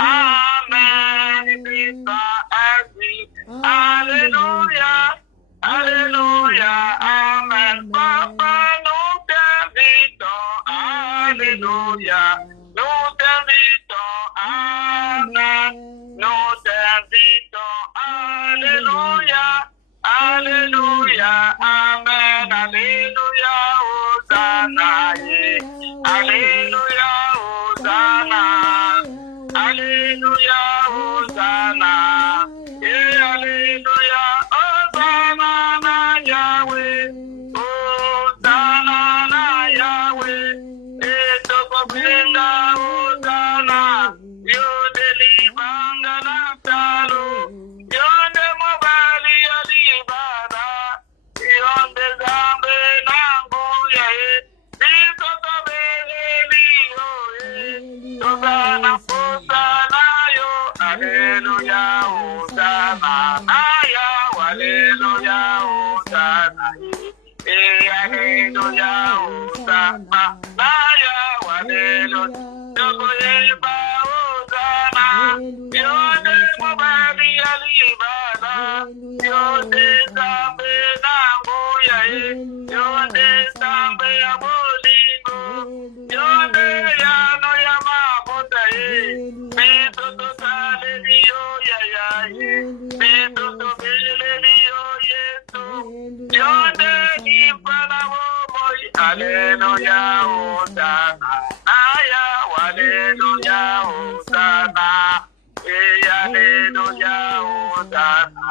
Amen. Alléluia. Alléluia. Amen. Papa, nous t'invitons. Alléluia. Nous t'invitons. Amen. Nous t'invitons. Alléluia. Alléluia. Amen. Alléluia. Hosanna. Alléluia. Hosanna. Alléluia. Hosanna. Alléluia. Hosanna na Yahweh. Hosanna na Yahweh. Etokobinga Hosanna. Yode libanga na talo. Yonde mobali alibada. Yonde zambe na nguye. Bitokobele liyoe. Hosanna Hosanna yo. Alléluia. Hosanna na Yahweh. Alléluia. Hosanna. Alléluia. Hosanna na Yahweh. Alléluia. Tokoyeba Hosanna. Yonde mobali alibada. Yonde zambe na nguye. Yonde zambe ya bolingo. Yonde yano ya mabota ye. Bitoto kale niyo ya ya ye. Bitoto bele niyo yesu. Yonde nifana woboy. Alléluia. Hosanna. Aya. Alléluia. Hosanna. Alléluia. Hosanna.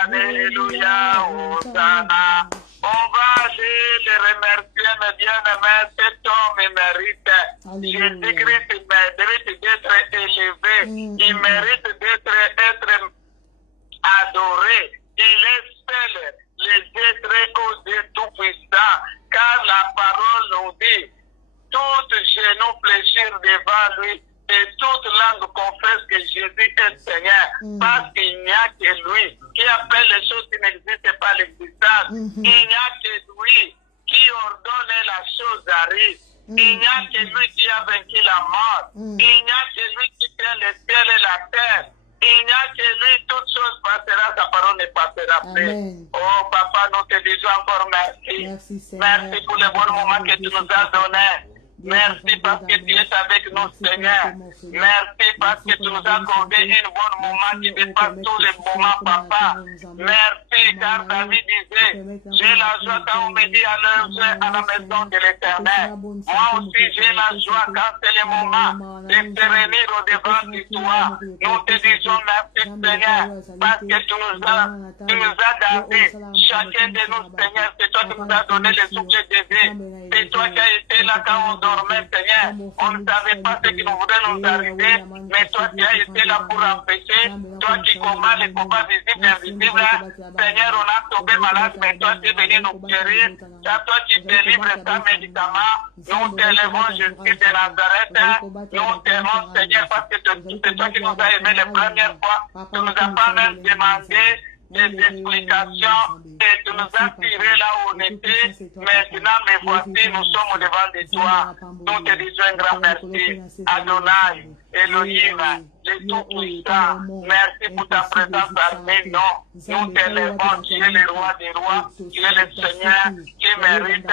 Alléluia. Hosanna. On va aller les remercier, mes bien-aimés. Cet homme mérite. Jésus-Christ mérite d'être élevé. Il mérite d'être adoré. Il est seul, les êtres au Dieu tout-puissant. Car la parole nous dit, tout genou fléchir devant lui et toute langue confesse que Jésus est Seigneur. Parce qu'il n'y a que lui qui appelle les choses qui n'existent pas l'existence. Il n'y a que lui qui ordonne la chose arrive. Il n'y a que lui qui a vaincu la mort. Il n'y a que lui qui tient le ciel et la terre. Il n'y a que lui, toute chose passera, sa parole ne passera plus. Oh papa, nous te disons encore merci. Merci pour le bon moment que tu nous as donné. Merci parce que tu es avec nous, Seigneur. Merci parce que tu nous as accordé un bon moment qui dépasse tous les moments, papa. Merci, car David disait, j'ai la joie quand on me dit à l'heure à la maison de l'Éternel. Moi aussi, j'ai la joie quand c'est le moment de se réunir au devant de toi. Nous te disons merci, Seigneur, parce que tu nous as gardés. Chacun de nous, Seigneur, c'est toi qui nous as donné le souffle de vie. C'est toi qui as été là quand on dormait, Seigneur. On ne savait pas ce qui nous voulait nous arriver, mais toi qui as été là pour empêcher, toi qui combats les combats visibles et invisibles. Seigneur, on a tombé malade, mais toi tu es venu nous guérir. C'est toi qui délivres sans médicaments. Nous t'élevons Jésus de Nazareth. Nous t'aimons, Seigneur, parce que c'est toi qui nous as aimés la première fois. Tu nous as pas même demandé des explications et tu nous as tiré là où on était. Maintenant, mais voici, nous sommes au devant de toi. Nous te disons un grand merci. Adonai, Elohim, le Tout-Puissant, merci pour ta présence parmi nous. Nous t'élevons, tu es le roi des rois, tu es le Seigneur qui mérite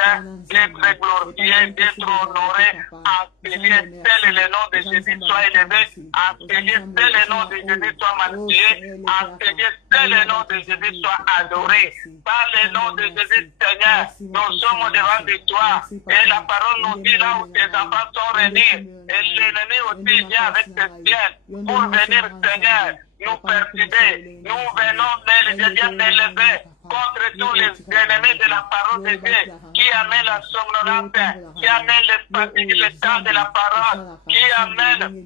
d'être glorifié, d'être honoré. Enseigné, tel le nom de Jésus soit élevé. Enseigné, tel le nom de Jésus soit magnifié. Enseigné, tel le nom de Jésus soit adoré. Par le nom de Jésus, Seigneur, nous sommes au devant de toi. Et la parole nous dit là où tes enfants sont réunis. Et l'ennemi aussi vient avec ses ciels pour venir, Seigneur, nous perturber. Nous venons les élever contre tous les ennemis de la parole de Dieu qui amènent la somnolence, qui amènent le temps de la parole, qui amènent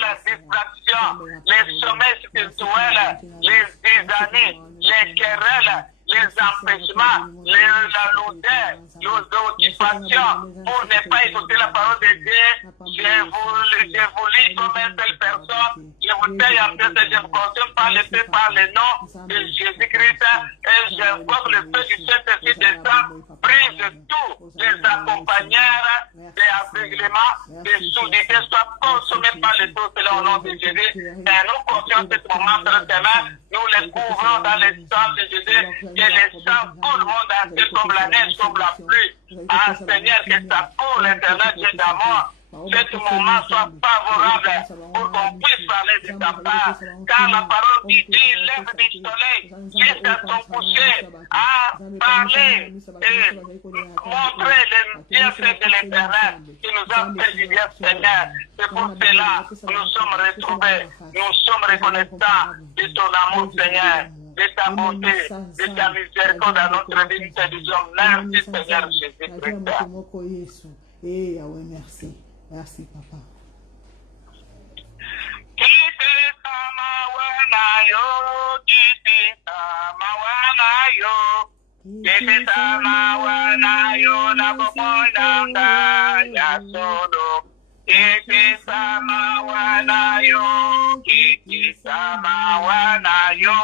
la distraction, les sommets spirituels, les zizanies, les querelles, les empêchements, la lourdeur, les occupations, pour ne pas écouter la parole de Dieu. Je vous lis comme une seule personne, je vous paye en fait, je vous consomme par le fait, par le nom de Jésus-Christ, et j'invoque le feu du Saint-Esprit des Saints, brise tous les accompagneurs des aveuglement, de soudité soit consommé par le tout cela au nom de Jésus. Et nous confions ce moment entre tes mains, nous les couvrons dans le sang de Jésus, que le sang coule le monde entier comme la neige, comme la pluie. Ah Seigneur, que ça coule l'Éternel Dieu d'amour. Ce moment soit favorable pour qu'on puisse parler de ta part, car la parole qui dit lève du soleil jusqu'à son coucher à parler et montrer les bienfaits de l'Éternel qui nous a présidé, Seigneur. C'est pour cela que nous sommes retrouvés, nous sommes reconnaissants de ton amour, Seigneur, de ta bonté, de ta miséricorde à notre vie. Nous te disons merci, Seigneur Jésus-Christ. Merci. Merci, papa. Kiti samawanayo, kiti samawanayo, kiti samawanayo, na kumonanga ya solo. Kiti samawanayo, kiti samawanayo,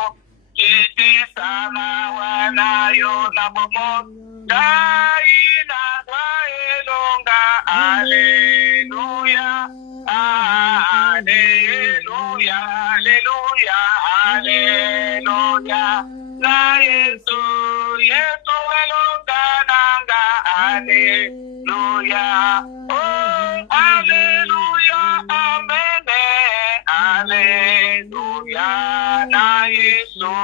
kiti samawanayo, na kumonanga ina waelonga ale. Alléluia, alléluia, alléluia. Na Yesu, Yesu elongananga, alléluia. Oh, alléluia, amen, alléluia. Na Yesu.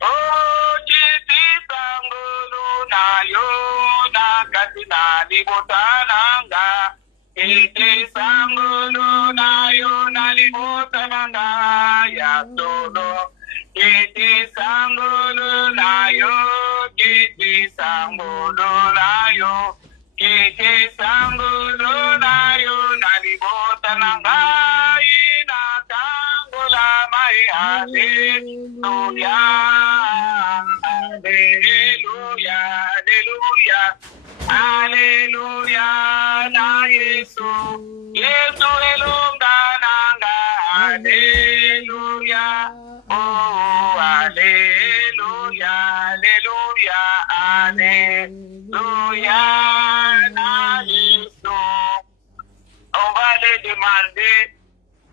Oh, chiti sangulu na yo na katina libotananga. Iti sangulu na yo nalimutananga ya solo. Iti sangulu na yo, iti sangulu na yo, iti sangulu na yo nalimutananga ina tangula mai hallelujah, hallelujah, hallelujah. Alléluia, na Yesu, Yesu elongananga, alléluia, oh, alléluia, alléluia, alléluia, na Yesu. On va les demander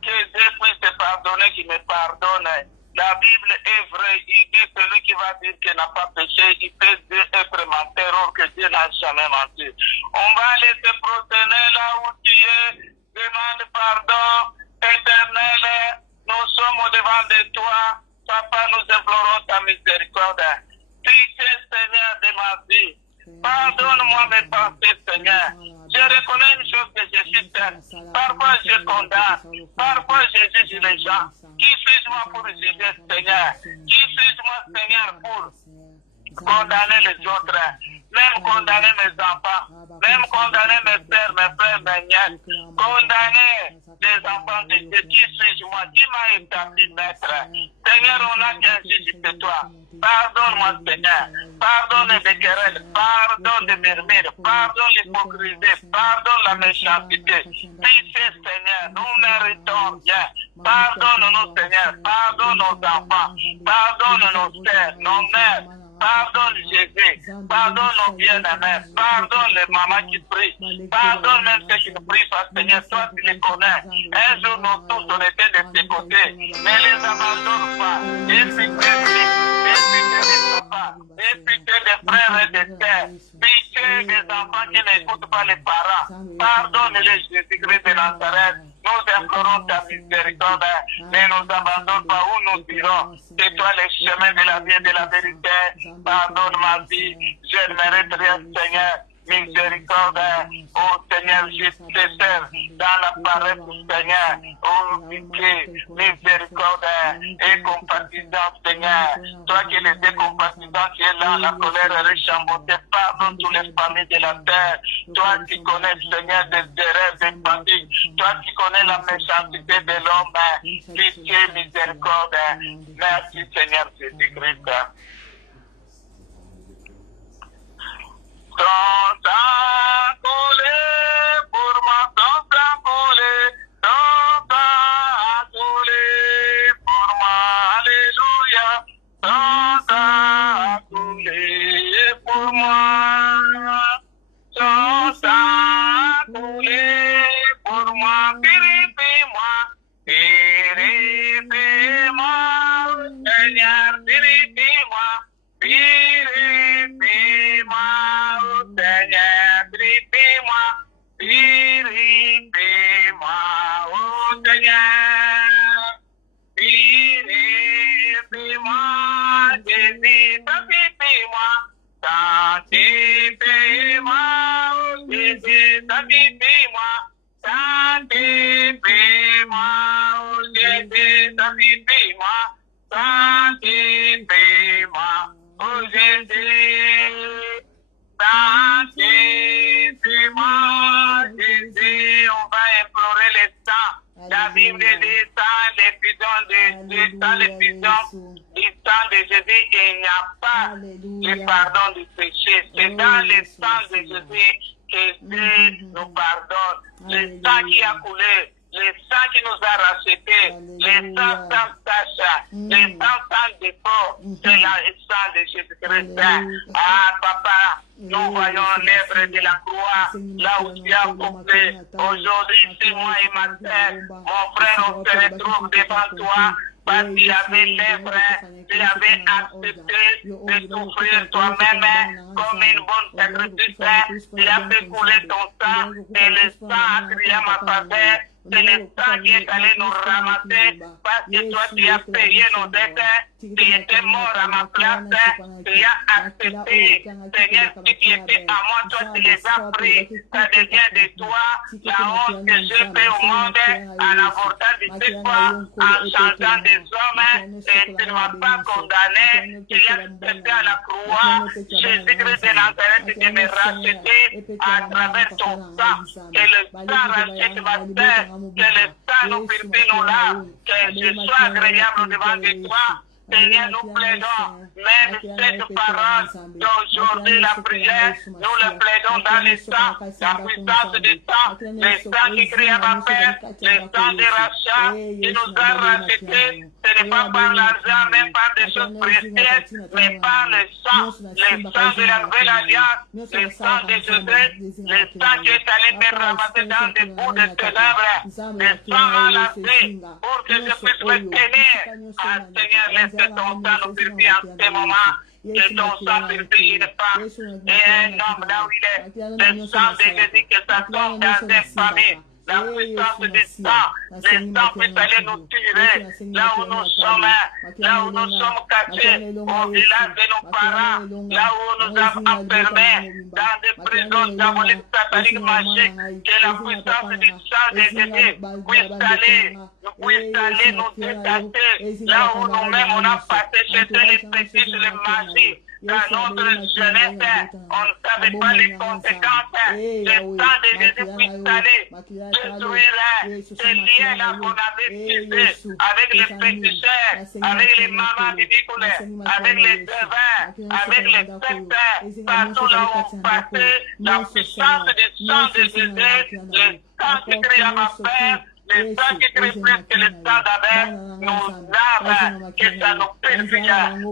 que Dieu puisse te pardonner, qu'il me pardonne. La Bible est vraie, il dit celui qui va dire qu'il n'a pas péché, il peut dire être menteur, or que Dieu n'a jamais menti. On va aller te prosterner là où tu es, demande pardon, Éternel, nous sommes au devant de toi, Papa, nous implorons ta miséricorde. Pitié, Seigneur, de ma vie. Pardonne-moi mes pensées, Seigneur. Je reconnais une chose que je suis fait. Parfois je condamne, parfois je juge les gens. Qui suis-je-moi pour juger, Seigneur? Qui suis-je-moi, Seigneur, pour condamner les autres? Même condamner mes enfants, même condamner mes pères, mes frères, mes nièces, condamner les enfants de Dieu. Qui suis-je-moi? Qui m'a établi maître? Seigneur, on n'a qu'un juge de toi. Pardonne-moi, Seigneur. Pardonne les querelles, pardonne les murmures, pardonne l'hypocrisie, pardonne la méchanceté. Pitié, Seigneur, nous méritons bien. Pardonne-nous, Seigneur. Pardonne nos enfants. Pardonne nos pères, nos mères. Pardonne Jésus, pardonne nos bien-aimés, pardonne les mamans qui prient, pardonne même ceux qui ne prient pas, Seigneur, toi tu les connais. Un jour nous tous on était de tes côtés, mais les abandonne pas. Et pitié des papas, et pitié des frères et des sœurs, pitié des enfants qui n'écoutent pas les parents. Pardonne-les, Jésus-Christ de Nazareth. Nous implorons ta miséricorde, ne nous abandonne pas où nous irons. C'est toi le chemin de la vie et de la vérité. Pardonne ma vie, je ne mérite rien, Seigneur. Miséricorde, oh Seigneur, je te sers dans la paresse, Seigneur. Oh pitié, miséricorde et compatissance, Seigneur. Toi qui es le compatissant, qui est là, la colère est rechambotée. Pardonne toutes les familles de la terre. Toi qui connais, Seigneur, des erreurs, des familles. Toi qui connais la méchanceté de l'homme. Pitié, miséricorde. Merci, Seigneur Jésus-Christ. Ton sang coulé pour moi, ton sang coulé pour moi, alléluia. Ton sang coulé pour moi, ton sang purifie-moi, purifie-moi, Seigneur, purifie-moi, purifie-moi, Seigneur, purifie-moi, purifie-moi, Seigneur, purifie-moi, Jésus, sanctifie-moi, sanctifie-moi, Jésus, sanctifie-moi, sanctifie-moi, Jésus, sanctifie-moi, sanctifie-moi, oh Jésus, sanctifie-moi, Jésus, on va implorer le sang. La Bible dit sans l'effusion de Jésus, il n'y a pas de pardon du péché. C'est dans le sang de Jésus que Dieu nous pardonne. Le sang qui a coulé, le sang qui nous a rachetés, le sang sans tache, le sang sans défaut, c'est le sang de Jésus-Christ. Ah, papa, nous voyons l'œuvre de la croix, là où tu as coupé. Aujourd'hui, c'est moi et ma sœur, mon frère, on se retrouve devant toi. Parce qu'il y avait l'œuvre, tu avais accepté de souffrir toi-même comme une bonne sacrifice. Tu as fait couler ton sang et le sang a crié à ma faveur. C'est le sang qui est allé nous ramasser parce que toi tu as payé nos dettes. Tu étais mort à ma place. Tu as accepté, Seigneur, ce qui était à moi, toi tu les as pris. Ça devient de toi la honte que j'ai fait au monde en avortant du foi, en changeant des hommes. Et tu ne m'as pas condamné. Tu as accepté à la croix. Jésus-Christ de Nazareth, tu me racheter à travers ton sang. Que le sang rachète ma terre. Que le sang nous purifie nous là. Que je sois agréable devant toi. Seigneur, nous plaidons, même cette parole d'aujourd'hui, la prière, nous la plaidons dans le sang, la puissance du sang, le sang qui crie à ma Père, le sang de rachat qui nous a rachetés. Ce n'est pas par l'argent, même par des choses précieuses, mais par le sang de la nouvelle alliance, le sang de Jésus, le sang qui est allé me ramasser dans des bouts de ténèbres, le sang m'a lavé pour que je puisse me tenir à Seigneur, laisse que ton sang nous purifie en ce moment. Que ton sang purifie une femme et un homme là où il est. Le sang de Jésus, que ça tombe dans une famille. La puissance du sang, le sang peut aller nous tirer là où nous sommes cachés, au village de nos parents, là où nous avons enfermés, dans des prisons diaboliques, sataniques, magiques, que la puissance du sang de Jésus puisse aller nous détacher, là où nous-mêmes on a passé chez eux les précises, les magies. Dans notre jeunesse, on ne savait pas les conséquences. Le sang de Jésus puisse aller détruire ces liens-là qu'on avait tissés avec les péticheurs, avec les mamans ridicules, avec les devins, avec les secteurs, partout là où on passait, la puissance du sang de Jésus, le sang qui crie à ma Père, le sang qui crie plus que le sang d'Abel, nous lave, que ça nous purifie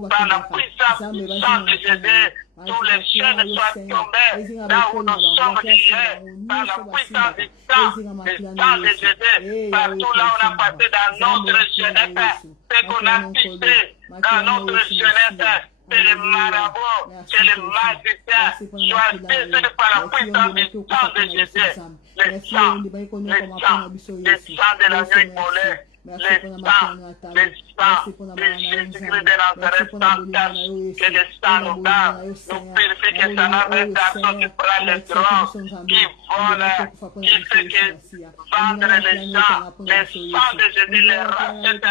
par la puissance du sang de Jésus. Tous les chaînes soient tombées là où nous sommes liés par la puissance du sang de Jésus. Partout là où on a passé dans notre jeunesse, ce qu'on a tissé dans notre jeunesse, c'est le marabout, c'est le magicien, soit décédé par la puissance du sang de Jésus. Le sang de la nuit volée, le sang de Jésus-Christ de Nazareth sans cache, que le sang nous garde, nous purifie, que ça n'arrête garçon qui prend le trône, qui vole, qui fait que vendre les gens, le sang de Jésus les rachète,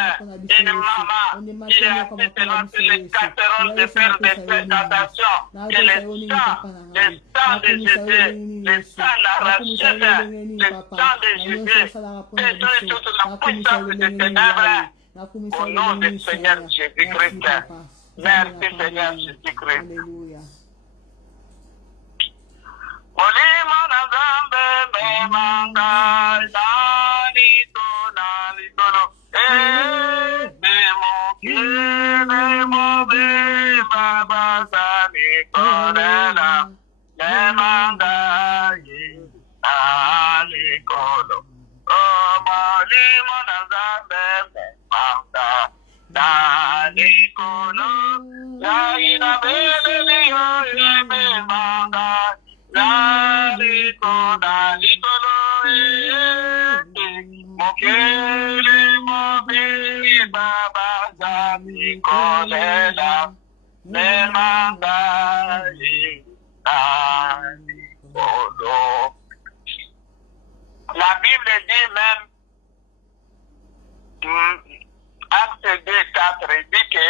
une maman qui est assise devant les casseroles de faire des présentations, que le sang de Jésus, le sang la rachète, le sang de Jésus, détruit toute la puissance de ténèbres, au nom du Seigneur Jésus-Christ. Merci Seigneur Jésus-Christ. Alléluia. Dalikolo, Laina Belio, Manga, Dalikolo, Mokele, Mobili, Baba, Zamikolela, Nemanga, Dalikolo. La Bible dit même, Acte 2, 4, il dit que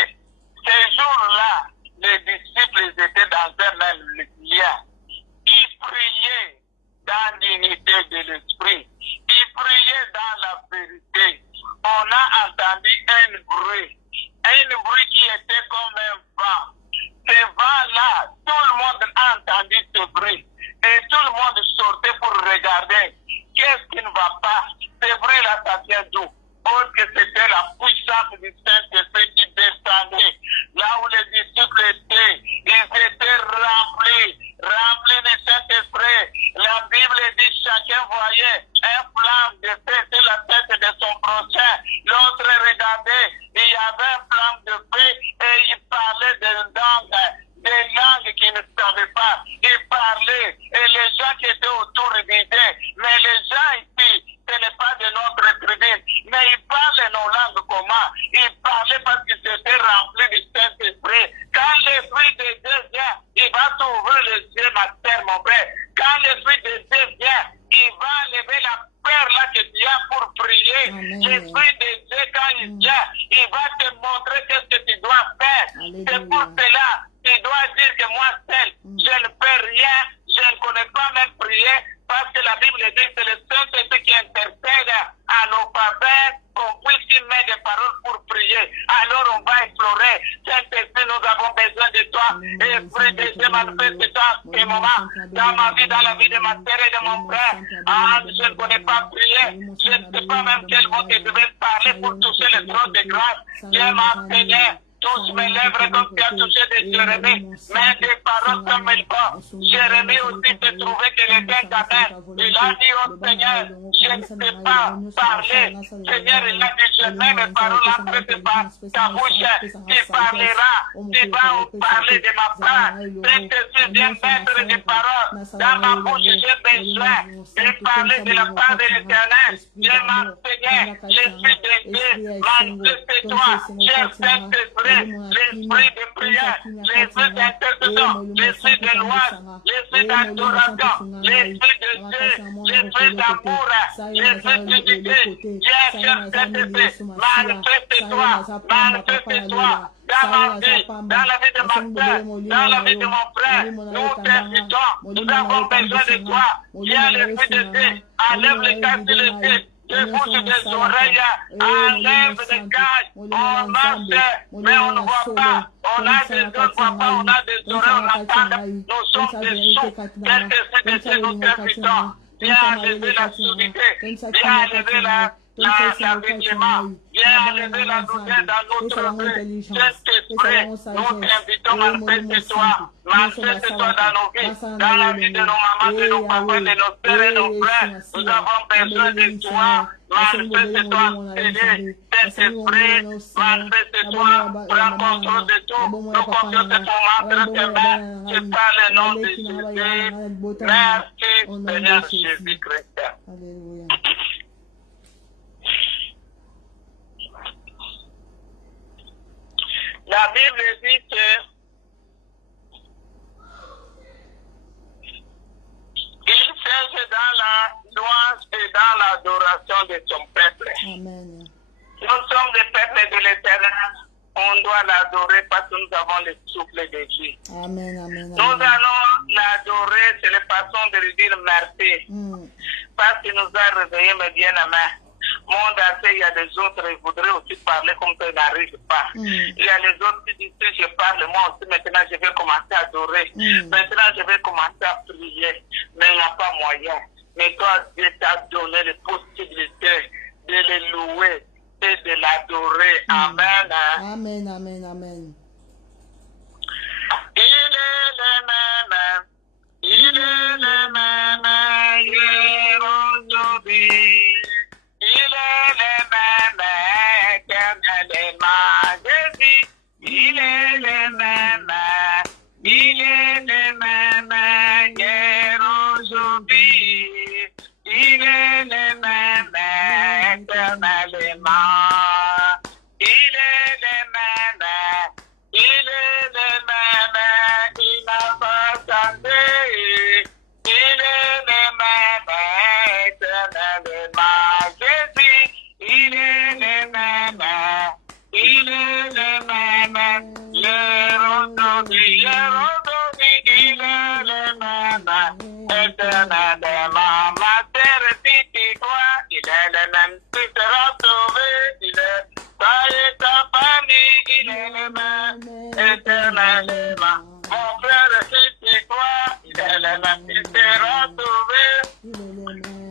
ces jours-là, les disciples étaient dans un même lien. Ils priaient dans l'unité de l'esprit. Ils priaient dans la vérité. On a entendu un bruit qui était comme un vent. Ce vent-là, tout le monde a entendu ce bruit. Et tout le monde sortait pour regarder qu'est-ce qui ne va pas. Ce bruit-là, ça vient d'où? Parce que c'était la puissance du Saint-Esprit qui descendait. Là où les disciples étaient, ils étaient remplis du Saint-Esprit. La Bible dit chacun voyait un flamme de feu sur la tête de son prochain. L'autre regardait, il y avait un flamme de feu et il parlait des langues qu'il ne savait pas. Il parlait et les gens qui étaient autour disaient, mais les gens ici, ce n'est pas de notre tribune, mais ils parlent nos langues comment? Ils parlaient parce qu'ils étaient remplis du Saint-Esprit. Quand l'Esprit de Dieu vient, il va t'ouvrir les yeux, ma terre, mon père. Quand l'Esprit de Dieu vient, il va lever la peur là que tu as pour prier. L'Esprit de Dieu, quand il vient, il va te montrer ce que tu dois faire. C'est pour cela, tu dois dire que moi seul, je ne peux rien, je ne connais pas même prier, parce que la Bible dit que c'est le Saint-Esprit qui intercède à nos faveurs, qu'on puisse y mettre des paroles pour prier. Alors on va explorer. Saint-Esprit, nous avons besoin de toi. Esprit de Dieu, manifeste-toi en ce moment, dans ma vie, dans la vie de ma sœur et de mon frère. Ah, je ne connais pas prier. Je ne sais pas même quel mot je devais parler pour toucher le trône de grâce. Dieu m'a enseigné. Touche mes lèvres comme tu as touché de Jérémie, mais des paroles comme il faut. Jérémie aussi se trouvait que les gains d'Amen. Il a dit au Seigneur, je ne sais pas parler. Seigneur, il a dit, je mets mes paroles après ta bouche. Tu parleras, tu vas parler de ma part. Saint-Esprit, viens mettre des paroles dans ma bouche. J'ai besoin de parler de la part de l'Éternel. Je m'enseignais, l'Esprit de Dieu, manifeste-toi, cher Saint-Esprit. L'esprit de prière, l'esprit d'intercession, l'esprit de loi, l'esprit d'adoration, l'esprit de Dieu, l'esprit d'amour, l'esprit d'unité. Viens, cher Saint-Esprit, manifeste-toi dans ma vie, dans la vie de ma soeur, dans la vie de mon frère. Nous t'invitons, nous avons besoin de toi. Viens, l'esprit de Dieu, enlève les captivités. Les bouches des oreilles, enlève les cages, on marche, mais on ne voit pas, on a des yeux, on ne voit pas, on a des oreilles, on n'entend pas, nous sommes des sourds, Saint-Esprit de Dieu, nous t'invitons, viens enlever la sourdité, viens enlever l'aveuglement, viens enlever la douleur dans notre vie, Saint-Esprit, nous t'invitons, manifeste-toi dans nos vies, dans la vie de nos mamans, de nos papas, de nos sœurs et de nos frères, nous avons besoin de toi, manifeste-toi, Seigneur, Saint-Esprit, manifeste-toi, prends contrôle de tout, nous confions de ton entre tes mains, je parle le nom de Jésus, merci Seigneur Jésus-Christ. Alléluia. La Bible dit que il cherche dans la louange et dans l'adoration de son peuple. Amen. Nous sommes des peuples de l'Éternel. On doit l'adorer parce que nous avons le souffle de vie. Amen, amen, nous allons l'adorer, c'est la façon de lui dire merci. Parce qu'il nous a réveillés, mes bien-aimés. Monde entier, il y a des autres qui voudraient aussi parler comme ça, ils n'arrivent pas. Il y a les autres qui disent que je parle, moi aussi, maintenant je vais commencer à adorer. Maintenant je vais commencer à prier. Mais il n'y a pas moyen. Mais toi, Dieu t'a donné les possibilités de le louer et de l'adorer. Amen. Amen, amen, amen. Il est le même. Il est le même. Hier aujourd'hui. Il est le même, éternel et même, tu seras sauvé, il est, toi et ta famille, il est le même, éternellement. Mon frère, si tu crois, il est le même, tu seras sauvé,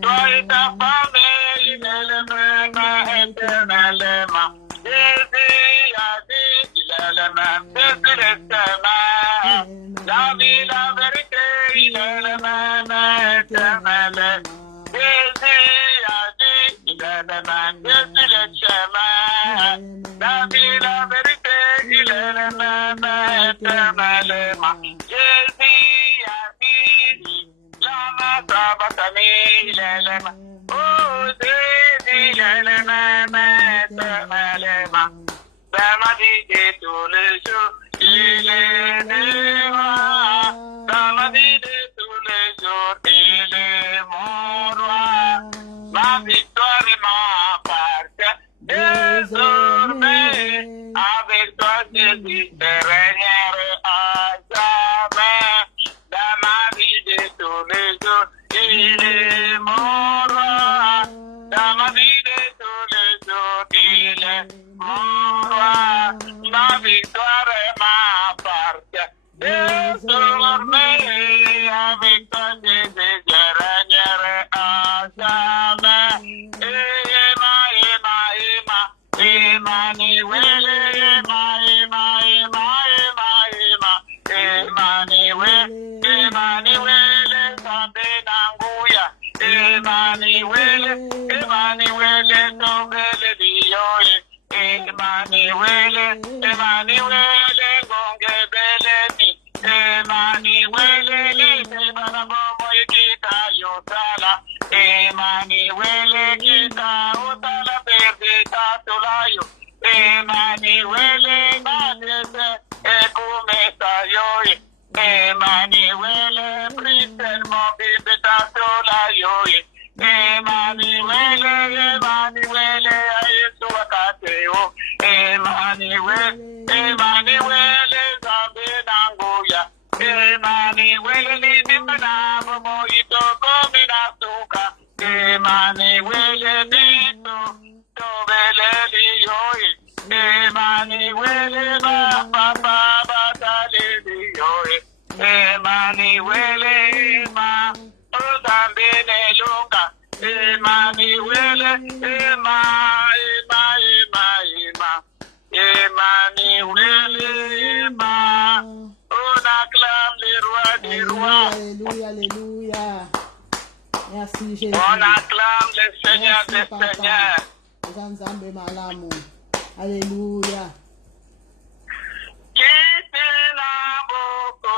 toi et ta famille, il est le même, éternellement. Jésus a dit, il est le même, Jésus reste le même. La vie, la vérité, il est le même, éternellement. Jésus a dit, il est le même, Jésus le chemin. La vie, la vérité, il est le même, éternellement. Jésus a dit, Lama Sabatani, il est le même. Oh, Jésus, il est le même, éternellement. Ça m'a dit tous les jours, il est le roi. Ça m'a dit tous les jours, il est mon roi. Ma victoire m'appartient désormais. Avec toi, Jésus, je régnerai à jamais. Dans ma vie de tous les jours, il est mon roi. Dans ma vie de tous les jours, il est mon roi. Ma victoire m'appartient désormais. Avec toi, Jésus, je régnerai à jamais. Emmanuel, Emmanuel, Sambe Nanguya, Emmanuel, Emmanuel, Tongele Dioye, Emmanuel, Emmanuel, Gongebeleni, Emmanuel, Lebarabomo Kita Yotala, Emmanuel, Kita Utala Perdita Tulayo, Emmanuel, Madrese, Ekumeta Yoye, Emmanuel, Prinsen Mobibeta Tulayo, Emmanuel, Emmanuel, Ayesu Akateo, Emmanuel, Emmanuel, Zambe Nanguya, Emmanuel, Nimana Moito Komina Suka, Emmanuel, Nito, Tobele Yoye, Emmanuel, Papa Batale Yoye, Emmanuel, Ma, Ozambene Lunga, Emmanuel, Emma, Emmanuel, Emma, on acclame les rois des rois. Alléluia, alléluia. Merci Jésus. On acclame le Seigneur des Seigneurs. Nzambe malamu. Alléluia. Kitina boko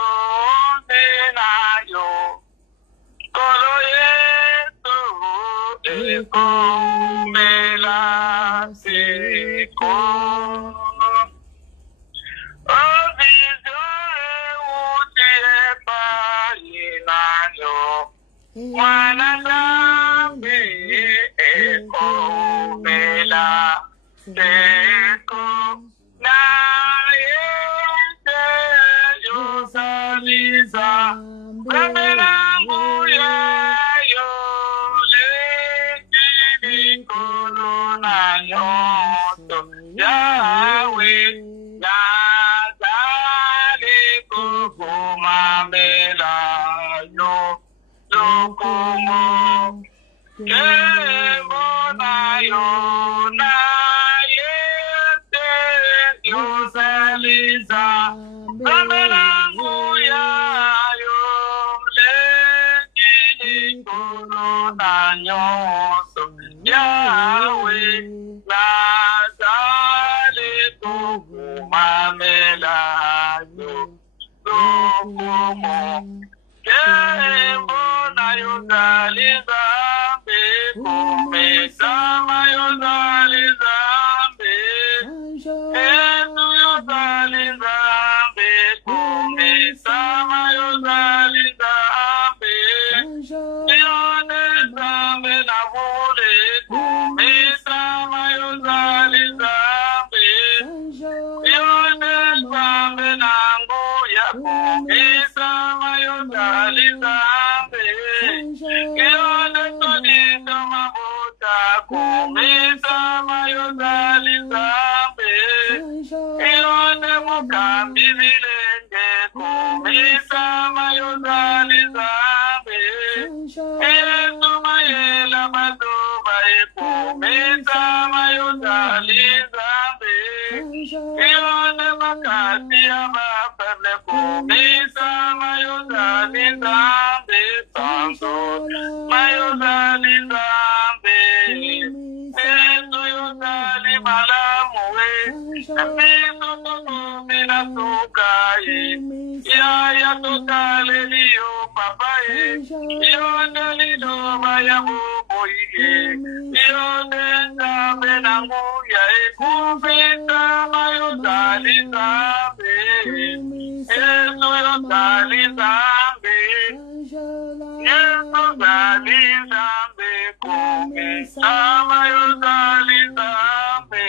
yo. Kolo yesu eko mela seko. Ovizo uti epa inayo. Mwana zambi eko mela seko. Na yete yosaliza. Kamelangu ya yole kono na yoto. Yahweh nazali kukumamela yo. Lokumo kembo na yo na yete yosaliza. Kamelangu ya yole kono na yoto. Yahweh nazali kukumamela yo. Lokumo kembo na yozaliza mbe kumesama yozaliza mbe etu yozaliza mbe kumesama yozaliza mbe yone zambe na vule kumesama yozaliza mbe yone zambe na nguya kumesama yozaliza mbe yone tonito mabuta kumisa mayozali zambe. Ione mukambi vilenge kumisa mayozali zambe. Yesu mayela mazuba kumisa mayozali zambe. Ione makati ya mafele kumisa mayozali zambe. Santo mayozali zambe. Yesu yozali malamu we. Miso tukumina tukai. Ya tukale liyo papaye. Yonde lido baya buboye. Yonde zambe nangu ya ekubita mayozali zambe. Yesu yozali zambe. Yesu zali zambe kumisa mayozali zambe.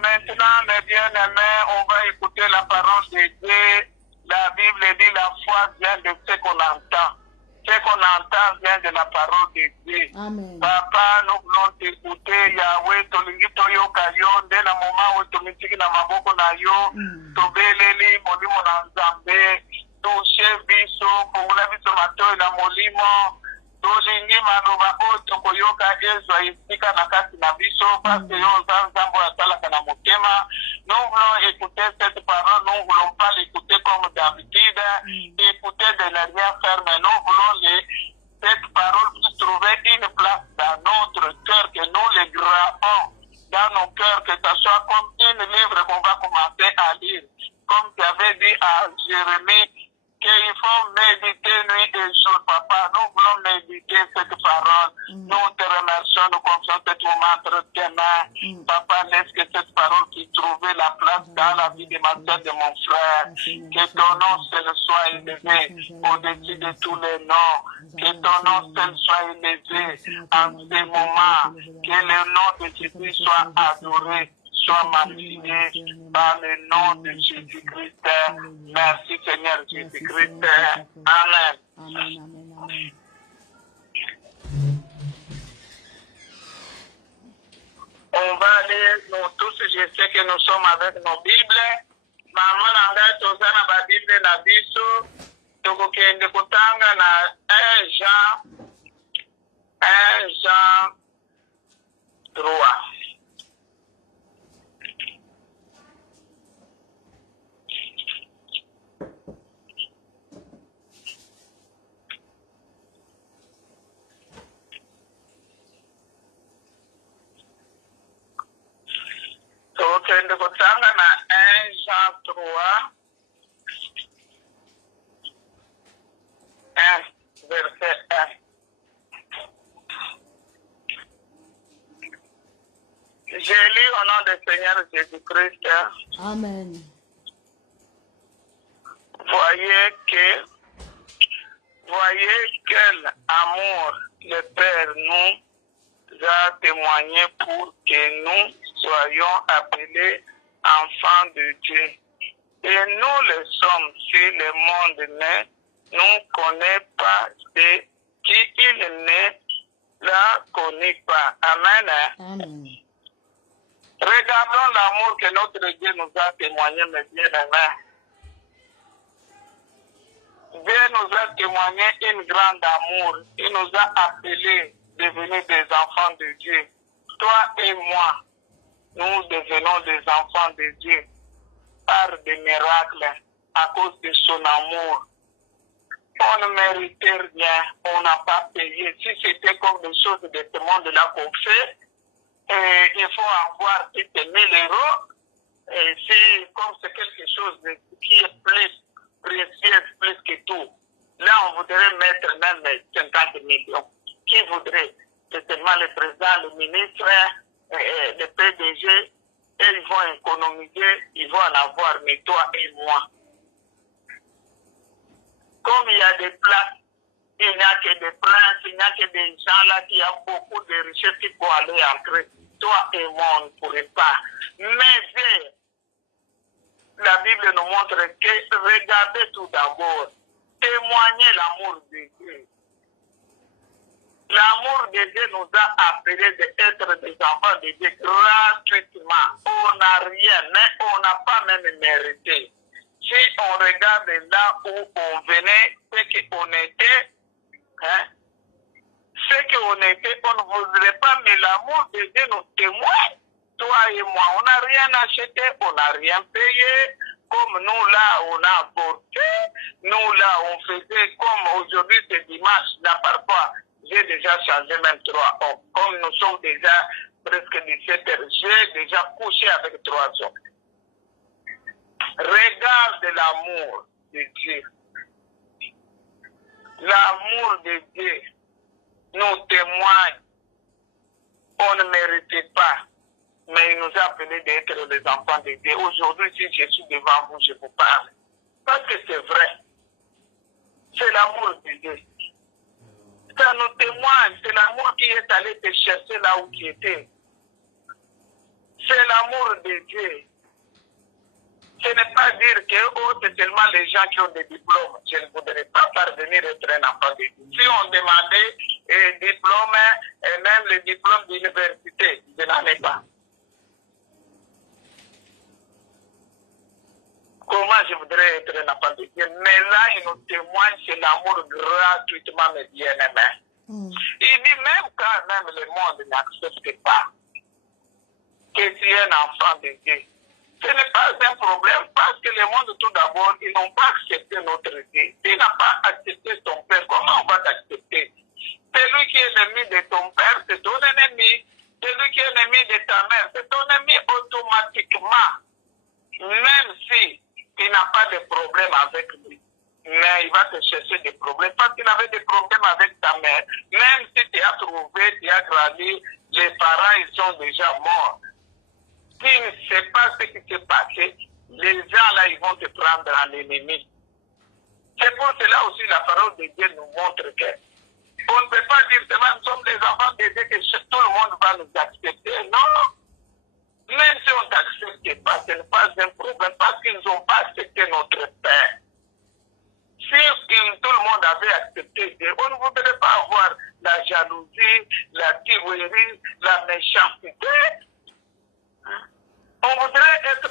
Maintenant, mes bien-aimés, on va écouter la parole de Dieu. La Bible dit la foi vient de ce qu'on entend. Ce qu'on entend vient de la parole de Dieu. Amen. Papa, nous voulons t'écouter. Yahweh, tolingi toyoka yo, nde na moma we tomitiki na maboko na yo. Tobeleli molimo na Nzambe. Touche biso, fungula biso matoi na molimo. Tolingi maloba oyo tokoyoka ezwa esika na kati na biso parce que yo oza nzambe asalaka na motema. Nous voulons écouter cette parole, nous ne voulons pas l'écouter comme d'habitude, écouter de ne rien faire, mais nous voulons cette parole puisse trouver une place dans notre cœur, que nous les gravons dans nos cœurs, que ce soit comme un livre qu'on va commencer à lire. Comme tu avais dit à Jérémie, qu'il faut méditer nuit et jour, papa. Nous voulons méditer cette parole. Nous te remercions, nous confions cet moment entre tes mains. Papa, laisse que cette parole puisse trouver la place dans la vie de ma soeur, de mon frère. Que ton nom seul soit élevé au-dessus de tous les noms. Que ton nom seul soit élevé en ce moment. Que le nom de Jésus soit adoré, soit magnifié par le nom de Jésus-Christ. Merci Seigneur Jésus-Christ. Amen. Amen, amen, amen. On va aller, nous tous, je sais que nous sommes avec nos Bibles. Maman nanga tozana ba Bible na biso. Tokokende kutanga na 1 Jean 3. Tokende kutanga na 1 Jean 3, 1, verset 1. J'ai lu au nom du Seigneur Jésus-Christ. Amen. Voyez quel amour le Père nous a témoigné pour que nous soyons appelés enfants de Dieu. Et nous le sommes si le monde ne nous connaît pas ce qu'il ne la connaît pas. Amen. Amen. Regardons l'amour que notre Dieu nous a témoigné, mes bien-aimés. Dieu nous a témoigné un grand amour. Il nous a appelés à devenir des enfants de Dieu. Toi et moi, nous devenons des enfants de Dieu par des miracles à cause de son amour. On ne méritait rien, on n'a pas payé. Si c'était comme des choses de ce monde-là qu'on fait, il faut avoir 10 000 €. Et si, comme c'est quelque chose qui est plus précieux, plus que tout, là on voudrait mettre même 50 millions. Qui voudrait? C'est seulement le président, le ministre, le PDG, et ils vont économiser, ils vont en avoir, mais toi et moi. Comme il y a des places, il n'y a que des princes, il n'y a que des gens là qui ont beaucoup de richesses qui peuvent aller entrer. Toi et moi, on ne pourrait pas. Mais la Bible nous montre que regardez tout d'abord, témoignez l'amour de Dieu. de Dieu nous a appelés d'être des enfants de Dieu gratuitement. On n'a rien, mais on n'a pas même mérité. Si on regarde là où on venait, ce qu'on était, hein, ce qu'on était, on ne voudrait pas, mais l'amour de Dieu nous témoigne. Toi et moi, on n'a rien acheté, on n'a rien payé. Comme nous là, on a apporté. Nous là, on faisait comme aujourd'hui, c'est dimanche. Là, parfois, j'ai déjà changé même 3 hommes. Comme nous sommes déjà presque 17 heures, j'ai déjà couché avec 3 hommes. Regarde l'amour de Dieu. L'amour de Dieu nous témoigne. On ne méritait pas. Mais il nous a appelés d'être des enfants de Dieu. Aujourd'hui, si je suis devant vous, je vous parle. Parce que c'est vrai. C'est l'amour de Dieu. Ça nous témoigne. C'est l'amour qui est allé te chercher là où tu étais. C'est l'amour de Dieu. Ce n'est pas dire que c'est seulement les gens qui ont des diplômes. Je ne voudrais pas parvenir à être un enfant de Dieu. Si on demandait un diplôme, et même le diplôme d'université, je n'en ai pas. Comment je voudrais être un enfant de Dieu? Mais là, il nous témoigne, c'est l'amour gratuitement, mes bien-aimés. Il dit même quand même le monde n'accepte pas que tu es un enfant de Dieu. Ce n'est pas un problème parce que le monde, tout d'abord, ils n'ont pas accepté notre Dieu. Tu n'as pas accepté ton père. Comment on va t'accepter? Celui qui est l'ennemi de ton père, c'est ton ennemi. Celui qui est l'ennemi de ta mère, c'est ton ennemi automatiquement. Même si tu n'as pas de problème avec lui. Mais il va te chercher des problèmes parce qu'il avait des problèmes avec ta mère. Même si tu as trouvé, tu as grandi, les parents, ils sont déjà morts. Tu ne sais pas ce qui s'est passé, les gens là, ils vont te prendre en ennemi. C'est pour cela aussi la parole de Dieu nous montre que on ne peut pas dire que nous sommes des enfants de Dieu, que tout le monde va nous accepter. Non. Même si on ne t'accepte pas, ce n'est pas un problème parce qu'ils n'ont pas accepté notre Père. Si tout le monde avait accepté Dieu, on ne voudrait pas avoir la jalousie, la tirerie, la méchanceté. On voudrait être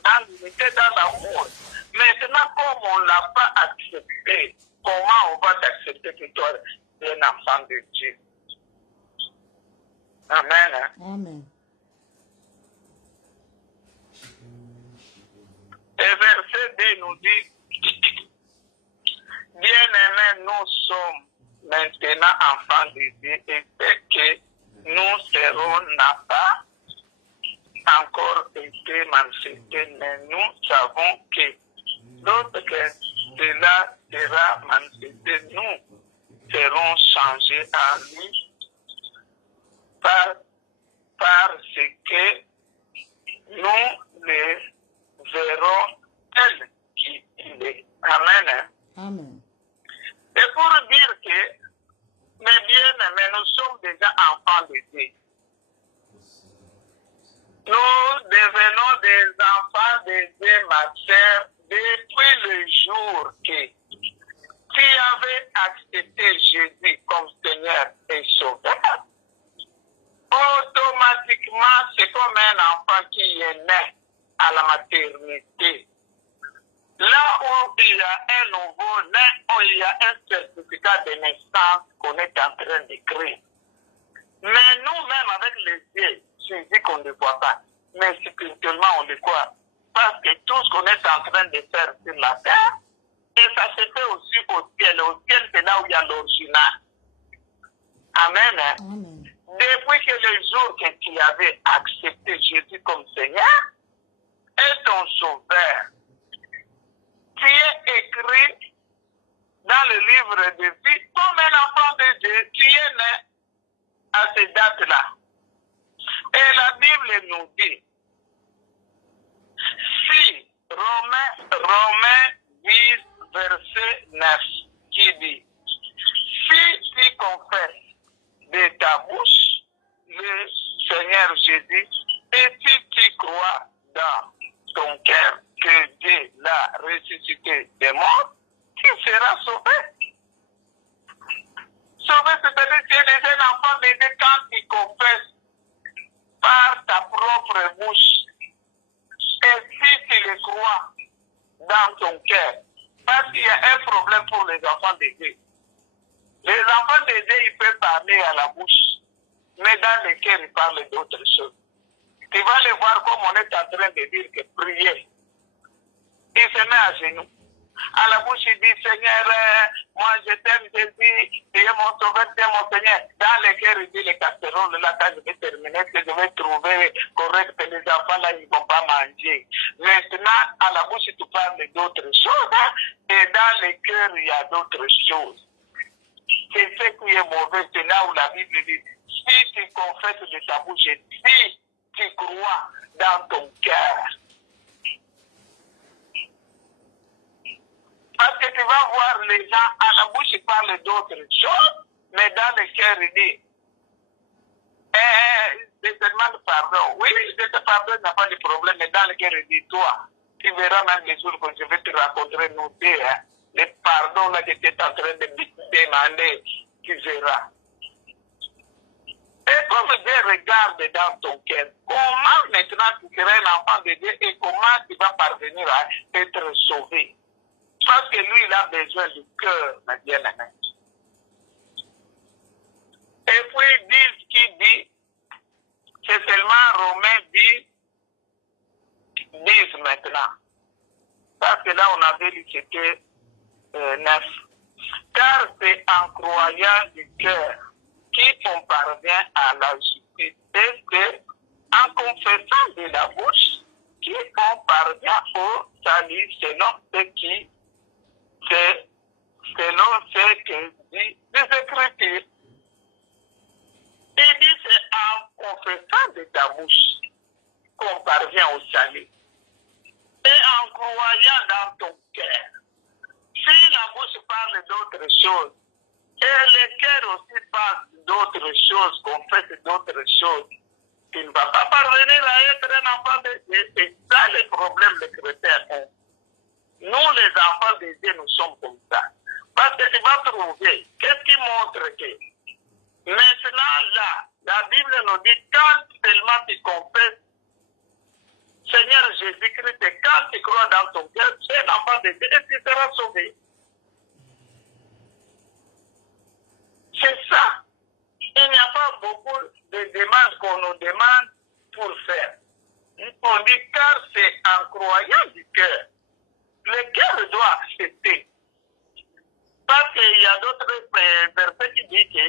dans l'unité, dans l'amour. Maintenant, comme on ne l'a pas accepté, comment on va t'accepter que toi, tu es un enfant de Dieu? Amen. Amen. Et verset 2 nous dit, bien-aimés, nous sommes maintenant enfants de Dieu et c'est que nous serons n'a pas encore été manifesté, mais nous savons que lorsque cela sera manifesté, nous serons changés en lui parce que nous le verrons tel qu'il est. Amen. Amen. C'est pour dire que, mes bien-aimés, nous sommes déjà enfants de Dieu. Nous devenons des enfants de Dieu, ma sœur, depuis le jour que tu avais accepté Jésus comme Seigneur et Sauveur. Automatiquement, c'est comme un enfant qui est né à la maternité. Là où il y a un nouveau-né, où il y a un certificat de naissance qu'on est en train d'écrire. Mais nous-mêmes, avec les yeux, je dis qu'on ne voit pas. Mais spirituellement, on le voit. Parce que tout ce qu'on est en train de faire sur la terre, et ça se fait aussi au ciel. Au ciel, c'est là où il y a l'original. Amen. Amen. Depuis que le jour que tu avais accepté Jésus comme Seigneur et ton Sauveur, tu es écrit dans le livre de vie comme un enfant de Dieu. Tu es né à cette date-là. Et la Bible nous dit, si Romains 10, verset 9, qui dit, si tu confesses de ta bouche le Seigneur Jésus et si tu crois dans ton cœur que Dieu l'a ressuscité des morts, tu seras sauvé. Sauvé, c'est notre bouche. Et si tu le crois dans ton cœur, parce qu'il y a un problème pour les enfants de Dieu. Les enfants de Dieu, ils peuvent parler à la bouche, mais dans le cœur, ils parlent d'autres choses. Tu vas les voir comme on est en train de dire que prier. Il se met à genoux. À la bouche, il dit, Seigneur, moi je t'aime, Jésus, tu es mon sauveur, tu es mon Seigneur. Dans le cœur, il dit, les casseroles, là, quand je vais terminer, que je vais trouver correct, les enfants, là, ils ne vont pas manger. Maintenant, à la bouche, tu parles d'autres choses, hein, et dans le cœur, il y a d'autres choses. C'est ce qui est mauvais, c'est là où la Bible dit, si tu confesses de ta bouche, si tu crois dans ton cœur, parce que tu vas voir les gens, à la bouche, ils parlent d'autres choses, mais dans le cœur, ils disent, je te demande pardon. Oui, je te pardonne, il n'y a pas de problème, mais dans le cœur, ils disent, toi, tu verras même les jours que je vais te rencontrer, nous deux, hein, les pardons là que tu es en train de me demander, tu verras. Et comme Dieu regarde dans ton cœur, comment maintenant tu seras un enfant de Dieu et comment tu vas parvenir à être sauvé? Parce que lui, il a besoin du cœur, ma bien-aimée. Et puis, il dit ce qu'il dit, c'est seulement Romains 10 maintenant. Parce que là, on avait lu, c'était 9. Car c'est en croyant du cœur qu'on parvient à la justice. Et c'est en confessant de la bouche qu'on parvient au salut selon ce que dit les Écritures. Il dit c'est en confessant de ta bouche qu'on parvient au salut. Et en croyant dans ton cœur. Si la bouche parle d'autres choses, et le cœur aussi parle d'autres choses, confesse d'autres choses, tu ne vas pas parvenir à être un enfant de Dieu. C'est ça le problème des chrétiens. Nous, les enfants de Dieu, nous sommes comme ça. Parce que tu vas trouver, qu'est-ce qui montre que maintenant là, la Bible nous dit, quand seulement tu confesses Seigneur Jésus-Christ, et quand tu crois dans ton cœur, tu es un enfant de Dieu et tu seras sauvé. C'est ça. Il n'y a pas beaucoup de demandes qu'on nous demande pour faire. On dit car c'est en croyant du cœur. Le cœur doit accepter. Parce qu'il y a d'autres versets qui disent que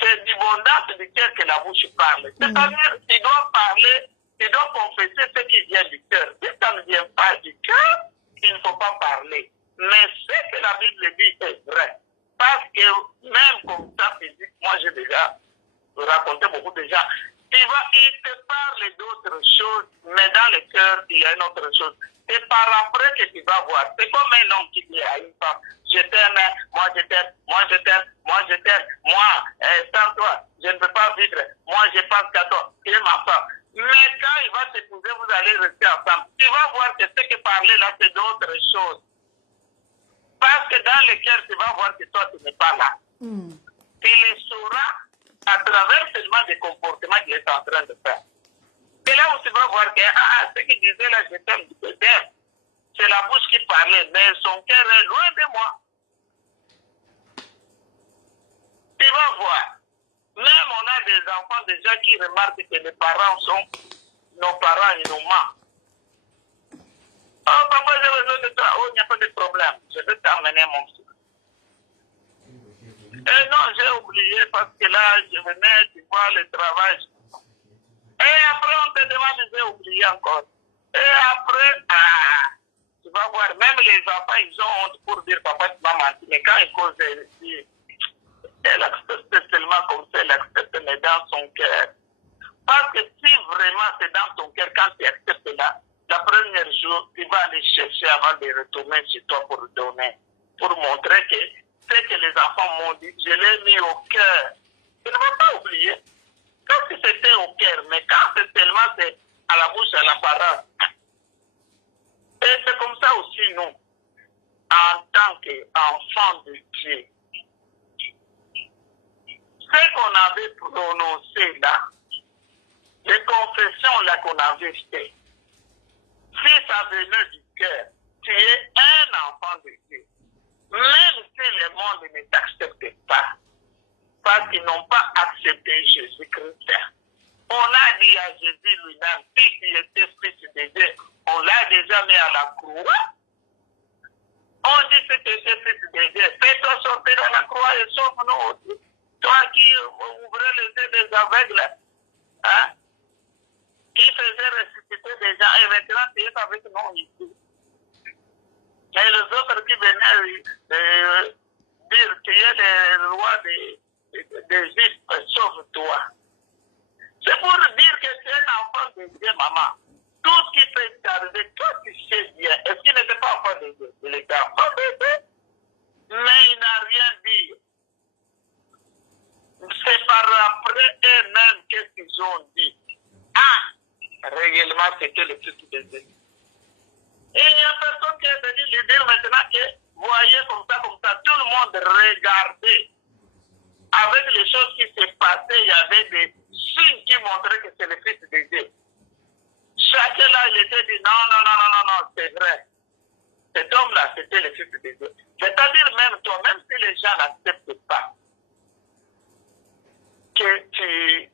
c'est du bonheur du cœur que la bouche parle. C'est-à-dire, tu dois parler, tu dois confesser ce qui vient du cœur. Si ça ne vient pas du cœur, il ne faut pas parler. Mais ce que la Bible dit est vrai. Parce que même comme ça, moi j'ai déjà raconté beaucoup de gens. Il te parle d'autres choses, mais dans le cœur, il y a une autre chose. C'est par après que tu vas voir. C'est comme un homme qui dit à une femme, je t'aime, moi je t'aime, moi je t'aime, moi je t'aime, moi, sans toi, je ne peux pas vivre, moi je pense qu'à toi, tu es ma femme. Mais quand il va t'épouser, vous allez rester ensemble. Tu vas voir que ce que parler là, c'est d'autres choses. Parce que dans le cœur, tu vas voir que toi, tu n'es pas là. Tu le sauras à travers seulement des comportements qu'il est en train de faire. C'est là où tu vas voir que ce qu'il disait là, je t'aime, c'est la bouche qui parlait, mais son cœur est loin de moi. Tu vas voir. Même on a des enfants déjà qui remarquent que les parents sont nos parents, ils nous mentent. Oh papa, j'ai besoin de toi. Oh, il n'y a pas de problème. Je vais t'emmener mon fils. Et non, j'ai oublié parce que là, je venais, tu vois, le travail. Et après, on te demande, j'ai oublié encore. Et après, tu vas voir, même les enfants, ils ont honte pour dire, papa, tu m'as menti. Mais quand ils causent, elle accepte seulement comme ça, elle accepte, mais dans son cœur. Parce que si vraiment c'est dans ton cœur, quand tu acceptes là, la première jour, tu vas aller chercher avant de retourner chez toi pour donner, pour montrer que ce que les enfants m'ont dit, je l'ai mis au cœur. Tu ne vas pas oublier. Quand c'était au cœur, mais quand c'est seulement c'est à la bouche, à l'apparence. Et c'est comme ça aussi, nous, en tant qu'enfants de Dieu. ce qu'on avait prononcé là, les confessions là qu'on avait fait, si ça venait du cœur, tu es un enfant de Dieu. Même si le monde ne t'accepte pas, parce qu'ils n'ont pas accepté Jésus-Christ. On a dit à Jésus lui-même, si tu étais fils de Dieu, on l'a déjà mis à la croix. On dit que tu étais fils de Dieu, fais-toi sortir à la croix et sauve-nous aussi. Toi qui ouvrais les yeux des aveugles, hein, qui faisait ressusciter des gens, et maintenant tu es avec nous ici. Et les autres qui venaient dire tu es le roi d'Égypte, sauve-toi. C'est pour dire que tu es un enfant de Dieu, maman. Tout ce qui peut t'arriver, toi tu sais bien. Est-ce qu'il n'était pas enfant de Dieu? Il était enfant de Dieu. Mais il n'a rien dit. C'est par après eux-mêmes qu'est-ce qu'ils ont dit. Ah, réellement c'était le fils de Dieu. Et il n'y a personne qui est venu lui dire maintenant que voyez comme ça, tout le monde regardait. Avec les choses qui se passaient, il y avait des signes qui montraient que c'est le fils de Dieu. Chacun là, il était dit non, c'est vrai. Cet homme-là, c'était le fils de Dieu. C'est-à-dire même toi, même si les gens n'acceptent pas que tu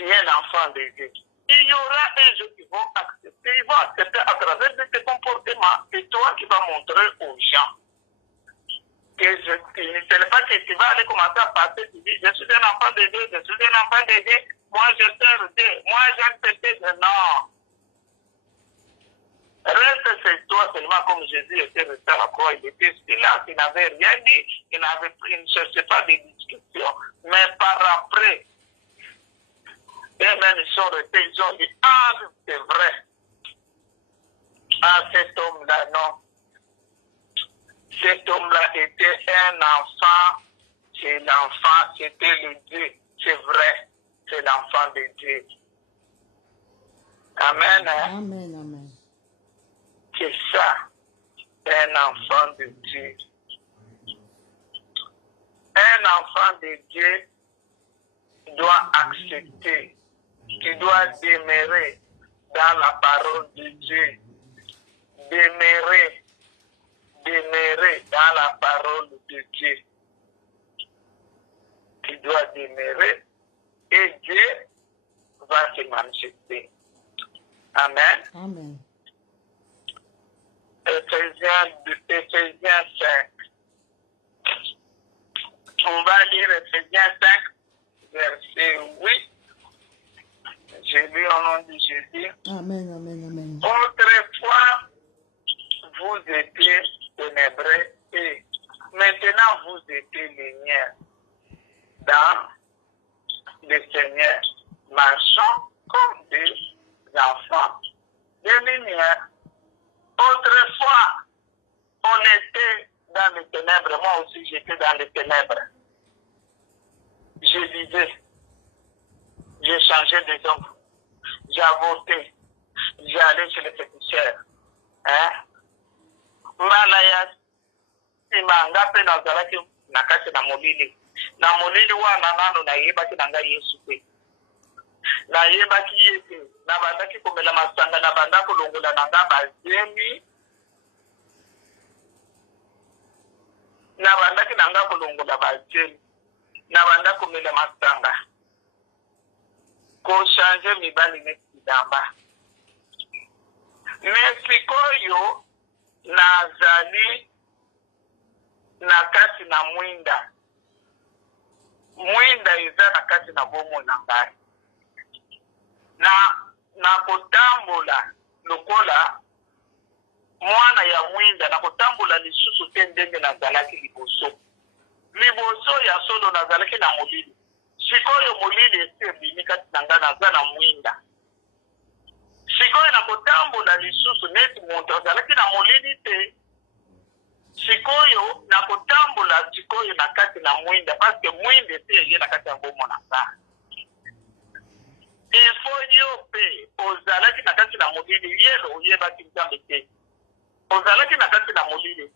es un enfant de Dieu, il y aura un jour qui vont accepter, ils vont accepter à travers de tes comportements. C'est toi qui vas montrer aux gens que ce n'est pas que tu vas aller commencer à passer, tu dis, je suis un enfant de Dieu, je suis un enfant de Dieu, moi je sers Dieu, moi j'accepte, non. Reste c'est toi seulement comme Jésus était resté à la croix, il était silence, il n'avait rien dit, il ne cherchait pas de discussion. Mais par après, eux-mêmes ils sont restés, ils ont dit, ah c'est vrai, ah cet homme-là, non. Cet homme-là était un enfant, c'est l'enfant, c'était le Dieu, c'est vrai, c'est l'enfant de Dieu. Amen. Hein? Amen, amen. C'est ça, un enfant de Dieu. Un enfant de Dieu doit accepter, qui doit demeurer dans la parole de Dieu, demeurer dans la parole de Dieu. Tu dois demeurer et Dieu va se manifester. Amen. Amen. Éphésiens 5. On va lire Éphésiens 5, verset 8. J'ai lu au nom de Jésus. Amen, amen, amen. Autrefois, vous étiez ténébreux et maintenant vous étiez lumière dans le Seigneur, marchant comme des enfants de lumière. Autrefois, on était dans les ténèbres, moi aussi j'étais dans les ténèbres. Je vivais, j'ai changé de hommes, j'ai avorté, j'ai allé chez les féticheurs. Hein? Malaya simanga pe nazalaki na kati na molili wana nano nayebaki na ngai Yesu te nayebaki ye te nabandaki komela masanga nabanda kolongola na nga bazemi nabandaki na nga kolongola bazemi nabanda komela masanga kochange mibali neti kidamba mais sikoyo nazali na kati na mwinda eza na kati na bomo na ngai na kotambola lokola mwana ya mwinda na kotambola lisusu te ndenge nazalaki liboso ya solo nazalaki na molili sikoyo molili esi ebimi kati na ngai naza na mwinda sikoyo na kotambola lisusu neti moto azalaki na molili te sikoyo na kotambola sikoyo na kati na mwinda paske mwinda esi eye na kati ya bomo na ngai efo yo mpe ozalaki na kati na molili yelo oyebaki nzambe te ozalaki na kati na molili